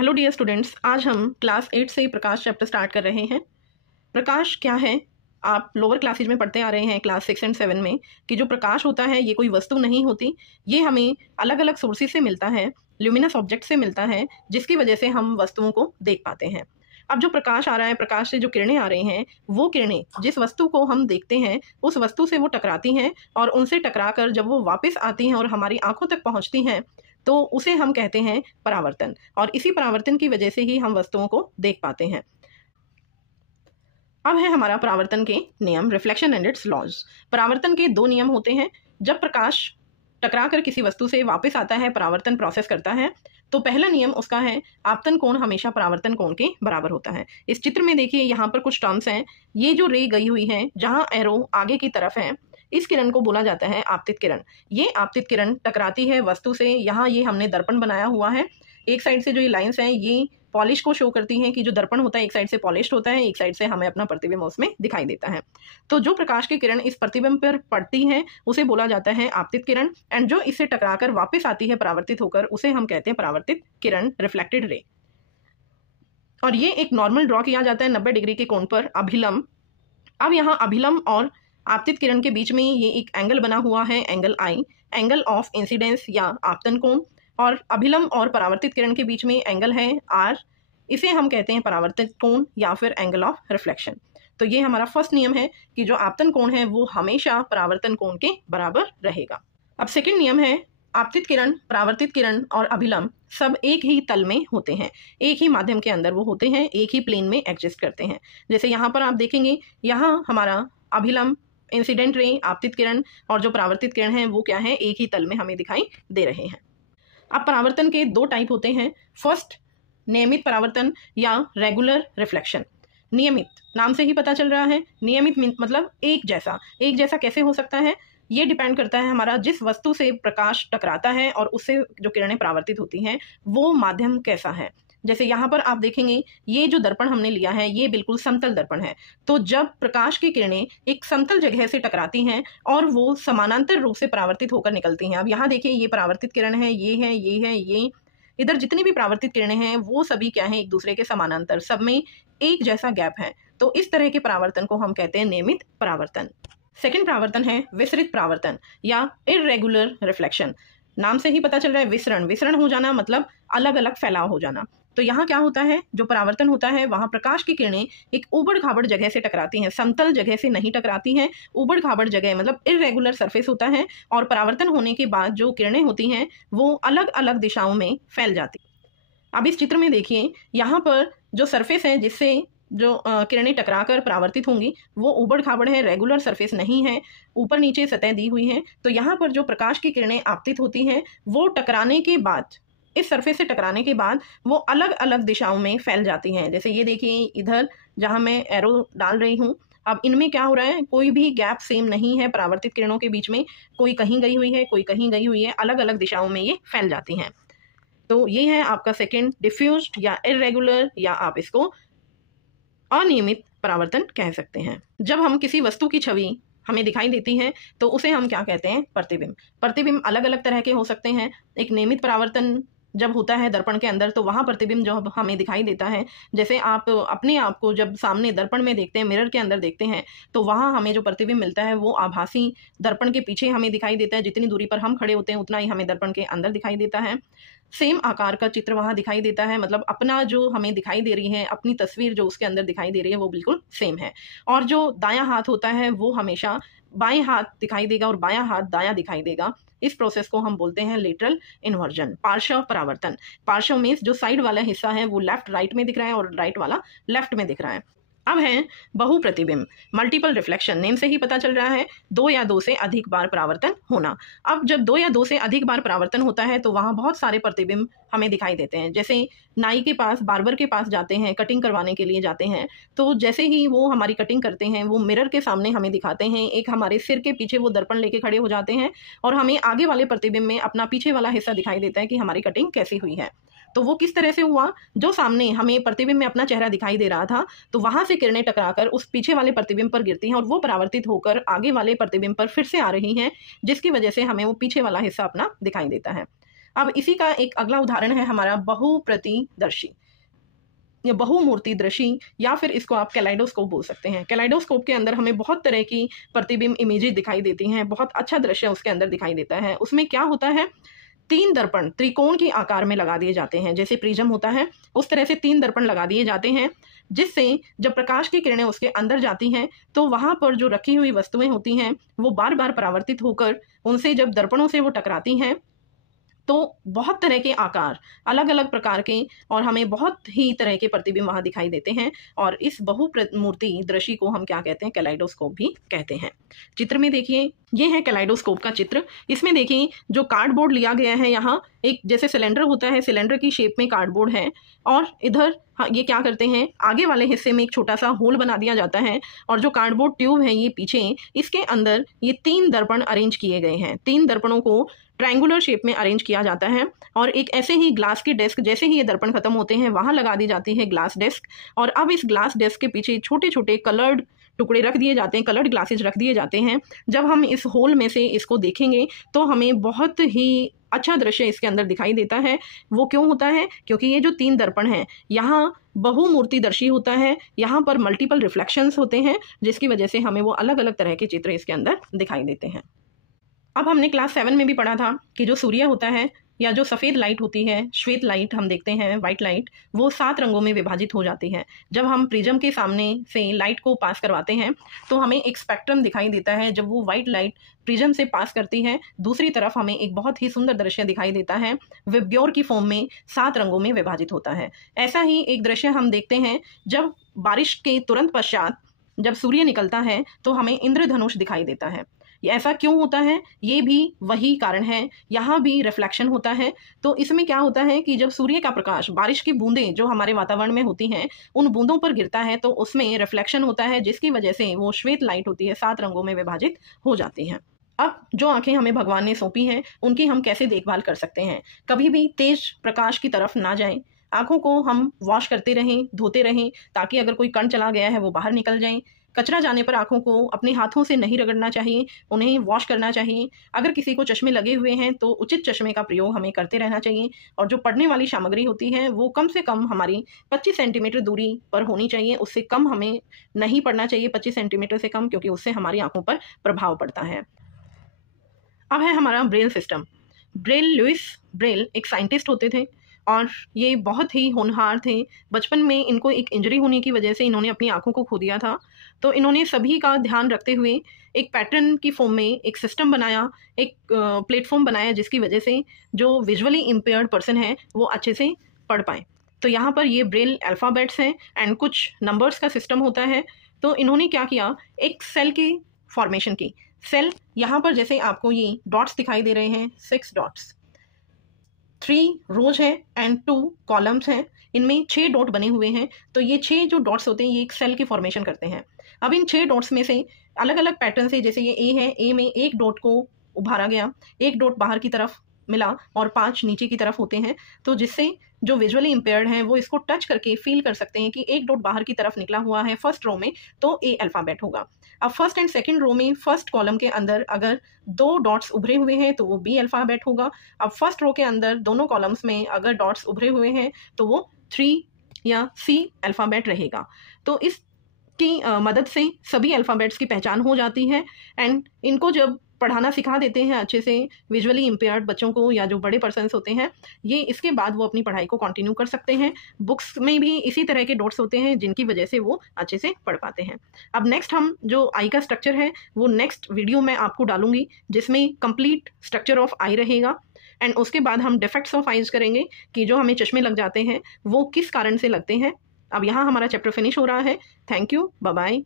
Hello dear students, आज हम class 8 से प्रकाश चैप्टर स्टार्ट कर रहे हैं। प्रकाश क्या है? आप लोअर क्लासेज में पढ़ते आ रहे हैं क्लास 6 एंड 7 में कि जो प्रकाश होता है ये कोई वस्तु नहीं होती, ये हमें अलग अलग सोर्सेज से मिलता है, ल्यूमिनस ऑब्जेक्ट से मिलता है, जिसकी वजह से हम वस्तुओं को देख पाते हैं। अब जो प्रकाश आ रहा है, प्रकाश से जो किरणें आ रही हैं, वो किरणें जिस वस्तु को हम देखते हैं उस वस्तु से वो टकराती हैं और उनसे टकराकर जब वो वापस आती हैं और हमारी आंखों तक पहुंचती हैं तो उसे हम कहते हैं परावर्तन। और इसी परावर्तन की वजह से ही हम वस्तुओं को देख पाते हैं। अब है हमारा परावर्तन के नियम, रिफ्लेक्शन एंड इट्स लॉज। परावर्तन के दो नियम होते हैं। जब प्रकाश टकराकर किसी वस्तु से वापस आता है, परावर्तन प्रोसेस करता है, तो पहला नियम उसका है आपतन कोण हमेशा परावर्तन कोण के बराबर होता है। इस चित्र में देखिए, यहाँ पर कुछ टर्म्स हैं। ये जो रे गई हुई है, जहाँ एरो आगे की तरफ है, इस किरण को बोला जाता है आपतित किरण। ये आपतित किरण टकराती है वस्तु से। यहाँ ये हमने दर्पण बनाया हुआ है। एक साइड से जो ये लाइंस हैं ये पॉलिश को शो करती हैं कि जो दर्पण होता है एक साइड से पॉलिश्ड होता है, एक साइड से हमें अपना प्रतिबिंब उसमें दिखाई देता है। तो जो प्रकाश की किरण इस प्रतिबिंब पर पड़ती है उसे बोला जाता है आपतित किरण, एंड जो इससे टकराकर वापस आती है परावर्तित होकर, उसे हम कहते हैं परावर्तित किरण, रिफ्लेक्टेड रे। और ये एक नॉर्मल ड्रॉ किया जाता है 90 डिग्री के कोण पर, अभिलंब। अब यहाँ अभिलंब और आपतित किरण के बीच में ये एक एंगल बना हुआ है, angle I, angle of incidence या आपतन कोण। और अभिलंब और परावर्तित किरण के बीच में एंगल है आर, इसे हम कहते हैं परावर्तित कोण या फिर एंगल ऑफ रिफ्लेक्शन। तो ये हमारा फर्स्ट नियम है कि जो आपतन कोण है वो हमेशा परावर्तन कोण के बराबर रहेगा। अब सेकंड नियम है, आपतित किरण, परावर्तित किरण और अभिलंब सब एक ही तल में होते हैं, एक ही माध्यम के अंदर वो होते हैं, एक ही प्लेन में एग्जिस्ट करते हैं। जैसे यहाँ पर आप देखेंगे, यहाँ हमारा अभिलंब, इंसिडेंट रे, आपतित किरण और जो परावर्तित किरण है वो क्या है, एक ही तल में हमें दिखाई दे रहे हैं। अब परावर्तन के दो टाइप होते हैं। फर्स्ट, नियमित परावर्तन या रेगुलर रिफ्लेक्शन। नियमित, नाम से ही पता चल रहा है, नियमित मतलब एक जैसा। एक जैसा कैसे हो सकता है? ये डिपेंड करता है हमारा जिस वस्तु से प्रकाश टकराता है और उससे जो किरणें परावर्तित होती हैं वो माध्यम कैसा है। जैसे यहाँ पर आप देखेंगे, ये जो दर्पण हमने लिया है ये बिल्कुल समतल दर्पण है। तो जब प्रकाश की किरणें एक समतल जगह से टकराती हैं और वो समानांतर रूप से परावर्तित होकर निकलती हैं। अब यहाँ देखिए, ये परावर्तित किरण है, ये है, ये है, ये इधर जितनी भी परावर्तित किरणें हैं वो सभी क्या है, एक दूसरे के समानांतर, सब में एक जैसा गैप है। तो इस तरह के परावर्तन को हम कहते हैं नियमित परावर्तन। सेकेंड परावर्तन है विसरित परावर्तन या इररेगुलर रिफ्लेक्शन। नाम से ही पता चल रहा है विसरण, विसरण हो जाना मतलब अलग अलग फैलाव हो जाना। तो यहाँ क्या होता है, जो परावर्तन होता है वहाँ प्रकाश की किरणें एक उबड़ खाबड़ जगह से टकराती हैं, समतल जगह से नहीं टकराती हैं। उबड़ खाबड़ जगह मतलब इररेगुलर सरफेस होता है और परावर्तन होने के बाद जो किरणें होती हैं वो अलग अलग दिशाओं में फैल जाती। अब इस चित्र में देखिए, यहाँ पर जो सरफेस है जिससे जो किरणें टकराकर परावर्तित होंगी वो उबड़ खाबड़ है, रेगुलर सरफेस नहीं है, ऊपर नीचे सतह दी हुई है। तो यहाँ पर जो प्रकाश की किरणें आपतित होती हैं वो टकराने के बाद, इस सरफेस से टकराने के बाद वो अलग अलग दिशाओं में फैल जाती हैं। जैसे ये देखिए, इधर जहाँ मैं एरो डाल रही हूँ, अब इनमें क्या हो रहा है, कोई भी गैप सेम नहीं है परावर्तित किरणों के बीच में, कोई कहीं गई हुई है, कोई कहीं गई हुई है, अलग अलग दिशाओं में ये फैल जाती हैं। तो ये है आपका सेकेंड, डिफ्यूज्ड या इररेगुलर, या आप इसको अनियमित परावर्तन कह सकते हैं। जब हम किसी वस्तु की छवि हमें दिखाई देती है तो उसे हम क्या कहते हैं, प्रतिबिंब। प्रतिबिंब अलग अलग तरह के हो सकते हैं। एक नियमित परावर्तन जब होता है दर्पण के अंदर तो वहाँ प्रतिबिंब जो हमें दिखाई देता है, जैसे आप अपने आप को जब सामने दर्पण में देखते हैं, मिरर के अंदर देखते हैं, तो वहाँ हमें जो प्रतिबिंब मिलता है वो आभासी दर्पण के पीछे हमें दिखाई देता है। जितनी दूरी पर हम खड़े होते हैं उतना ही हमें दर्पण के अंदर दिखाई देता है। सेम आकार का चित्र वहाँ दिखाई देता है, मतलब अपना जो हमें दिखाई दे रही है, अपनी तस्वीर जो उसके अंदर दिखाई दे रही है वो बिल्कुल सेम है। और जो दायां हाथ होता है वो हमेशा बाएं हाथ दिखाई देगा और बायां हाथ दायां दिखाई देगा। इस प्रोसेस को हम बोलते हैं लेटरल इन्वर्जन, पार्श्व परावर्तन। पार्श्व मीन्स जो साइड वाला हिस्सा है वो लेफ्ट राइट में दिख रहा है और राइट वाला लेफ्ट में दिख रहा है। अब है बहु प्रतिबिंब, मल्टीपल रिफ्लेक्शन। नेम से ही पता चल रहा है दो या दो से अधिक बार परावर्तन होना। अब जब दो या दो से अधिक बार परावर्तन होता है तो वहाँ बहुत सारे प्रतिबिंब हमें दिखाई देते हैं। जैसे नाई के पास, बार्बर के पास जाते हैं, कटिंग करवाने के लिए जाते हैं, तो जैसे ही वो हमारी कटिंग करते हैं वो मिरर के सामने हमें दिखाते हैं। एक हमारे सिर के पीछे वो दर्पण लेके खड़े हो जाते हैं और हमें आगे वाले प्रतिबिंब में अपना पीछे वाला हिस्सा दिखाई देता है कि हमारी कटिंग कैसी हुई है। तो वो किस तरह से हुआ, जो सामने हमें प्रतिबिंब में अपना चेहरा दिखाई दे रहा था तो वहां से किरणें टकराकर उस पीछे वाले प्रतिबिंब पर गिरती हैं और वो परावर्तित होकर आगे वाले प्रतिबिंब पर फिर से आ रही हैं, जिसकी वजह से हमें वो पीछे वाला हिस्सा अपना दिखाई देता है। अब इसी का एक अगला उदाहरण है हमारा बहुप्रतिदर्शी या बहुमूर्तिदर्शी, या फिर इसको आप कैलाइडोस्कोप बोल सकते हैं। कैलाइडोस्कोप के अंदर हमें बहुत तरह की प्रतिबिंब इमेजेस दिखाई देती हैं, बहुत अच्छा दृश्य उसके अंदर दिखाई देता है। उसमें क्या होता है, 3 दर्पण त्रिकोण के आकार में लगा दिए जाते हैं, जैसे प्रिज्म होता है उस तरह से 3 दर्पण लगा दिए जाते हैं, जिससे जब प्रकाश की किरणें उसके अंदर जाती हैं तो वहाँ पर जो रखी हुई वस्तुएं होती हैं वो बार बार परावर्तित होकर उनसे जब दर्पणों से वो टकराती हैं तो बहुत तरह के आकार, अलग अलग प्रकार के, और हमें बहुत ही तरह के प्रतिबिंब वहाँ दिखाई देते हैं। और इस बहुमूर्ति दृश्य को हम क्या कहते हैं, कैलाइडोस्कोप भी कहते हैं। चित्र में देखिए, ये है कैलाइडोस्कोप का चित्र। इसमें देखिए जो कार्डबोर्ड लिया गया है, यहाँ एक जैसे सिलेंडर होता है, सिलेंडर की शेप में कार्डबोर्ड है, और इधर ये क्या करते हैं, आगे वाले हिस्से में एक छोटा सा होल बना दिया जाता है, और जो कार्डबोर्ड ट्यूब है ये पीछे, इसके अंदर ये 3 दर्पण अरेंज किए गए हैं। 3 दर्पणों को ट्रायंगुलर शेप में अरेंज किया जाता है, और एक ऐसे ही ग्लास की डेस्क, जैसे ही ये दर्पण खत्म होते हैं वहां लगा दी जाती है ग्लास डेस्क। और अब इस ग्लास डेस्क के पीछे छोटे छोटे कलर्ड टुकड़े रख दिए जाते हैं, कलर्ड ग्लासेज रख दिए जाते हैं। जब हम इस होल में से इसको देखेंगे तो हमें बहुत ही अच्छा दृश्य इसके अंदर दिखाई देता है। वो क्यों होता है, क्योंकि ये जो 3 दर्पण हैं यहाँ बहुमूर्तिदर्शी होता है, यहाँ पर मल्टीपल रिफ्लेक्शंस होते हैं, जिसकी वजह से हमें वो अलग अलग तरह के चित्र इसके अंदर दिखाई देते हैं। अब हमने क्लास 7 में भी पढ़ा था कि जो सूर्य होता है या जो सफ़ेद लाइट होती है, श्वेत लाइट हम देखते हैं, वाइट लाइट, वो 7 रंगों में विभाजित हो जाती है। जब हम प्रिज्म के सामने से लाइट को पास करवाते हैं तो हमें एक स्पेक्ट्रम दिखाई देता है। जब वो वाइट लाइट प्रिज्म से पास करती है, दूसरी तरफ हमें एक बहुत ही सुंदर दृश्य दिखाई देता है, विबग्योर की फॉर्म में 7 रंगों में विभाजित होता है। ऐसा ही एक दृश्य हम देखते हैं जब बारिश के तुरंत पश्चात जब सूर्य निकलता है तो हमें इंद्रधनुष दिखाई देता है। ये ऐसा क्यों होता है, ये भी वही कारण है, यहाँ भी रिफ्लेक्शन होता है। तो इसमें क्या होता है कि जब सूर्य का प्रकाश, बारिश की बूंदें जो हमारे वातावरण में होती हैं, उन बूंदों पर गिरता है तो उसमें रिफ्लेक्शन होता है, जिसकी वजह से वो श्वेत लाइट होती है 7 रंगों में विभाजित हो जाती हैं। अब जो आंखें हमें भगवान ने सौंपी हैं उनकी हम कैसे देखभाल कर सकते हैं, कभी भी तेज प्रकाश की तरफ ना जाएं, आंखों को हम वॉश करते रहें, धोते रहें, ताकि अगर कोई कण चला गया है वो बाहर निकल जाए। कचरा जाने पर आंखों को अपने हाथों से नहीं रगड़ना चाहिए, उन्हें वॉश करना चाहिए। अगर किसी को चश्मे लगे हुए हैं तो उचित चश्मे का प्रयोग हमें करते रहना चाहिए, और जो पढ़ने वाली सामग्री होती है वो कम से कम हमारी 25 सेंटीमीटर दूरी पर होनी चाहिए। उससे कम हमें नहीं पढ़ना चाहिए, 25 सेंटीमीटर से कम, क्योंकि उससे हमारी आंखों पर प्रभाव पड़ता है। अब है हमारा braille system. Braille, Louis Braille एक साइंटिस्ट होते थे और ये बहुत ही होनहार थे। बचपन में इनको एक इंजरी होने की वजह से इन्होंने अपनी आंखों को खो दिया था। तो इन्होंने सभी का ध्यान रखते हुए एक पैटर्न की फॉर्म में एक सिस्टम बनाया, एक प्लेटफॉर्म बनाया, जिसकी वजह से जो विजुअली इम्पेयर्ड पर्सन है वो अच्छे से पढ़ पाए। तो यहाँ पर ये ब्रेल अल्फ़ाबेट्स हैं एंड कुछ नंबर्स का सिस्टम होता है। तो इन्होंने क्या किया, एक सेल की फॉर्मेशन की। सेल यहाँ पर जैसे आपको ये डॉट्स दिखाई दे रहे हैं, 6 डॉट्स, 3 रोज हैं एंड 2 कॉलम्स हैं। इनमें 6 डॉट बने हुए हैं। तो ये 6 जो डॉट्स होते हैं ये एक सेल की फॉर्मेशन करते हैं। अब इन 6 डॉट्स में से अलग अलग पैटर्न से, जैसे ये ए है, ए में 1 डॉट को उभारा गया, 1 डॉट बाहर की तरफ मिला और 5 नीचे की तरफ होते हैं। तो जिससे जो विजुअली इम्पेयर्ड हैं वो इसको टच करके फील कर सकते हैं कि 1 डॉट बाहर की तरफ निकला हुआ है फर्स्ट रो में, तो ए अल्फ़ाबेट होगा। अब फर्स्ट एंड सेकंड रो में फर्स्ट कॉलम के अंदर अगर 2 डॉट्स उभरे हुए हैं तो वो बी अल्फ़ाबेट होगा। अब फर्स्ट रो के अंदर दोनों कॉलम्स में अगर डॉट्स उभरे हुए हैं तो वो 3 या सी अल्फ़ाबेट रहेगा। तो इसकी मदद से सभी अल्फ़ाबेट्स की पहचान हो जाती है। एंड इनको जब पढ़ाना सिखा देते हैं अच्छे से विजुअली इम्पेयर्ड बच्चों को या जो बड़े पर्सन्स होते हैं, ये इसके बाद वो अपनी पढ़ाई को कंटिन्यू कर सकते हैं। बुक्स में भी इसी तरह के डॉट्स होते हैं जिनकी वजह से वो अच्छे से पढ़ पाते हैं। अब नेक्स्ट हम जो आई का स्ट्रक्चर है वो नेक्स्ट वीडियो में आपको डालूंगी, जिसमें कंप्लीट स्ट्रक्चर ऑफ आई रहेगा। एंड उसके बाद हम डिफेक्ट्स ऑफ आइज करेंगे कि जो हमें चश्मे लग जाते हैं वो किस कारण से लगते हैं। अब यहाँ हमारा चैप्टर फिनिश हो रहा है। Thank you, bye bye.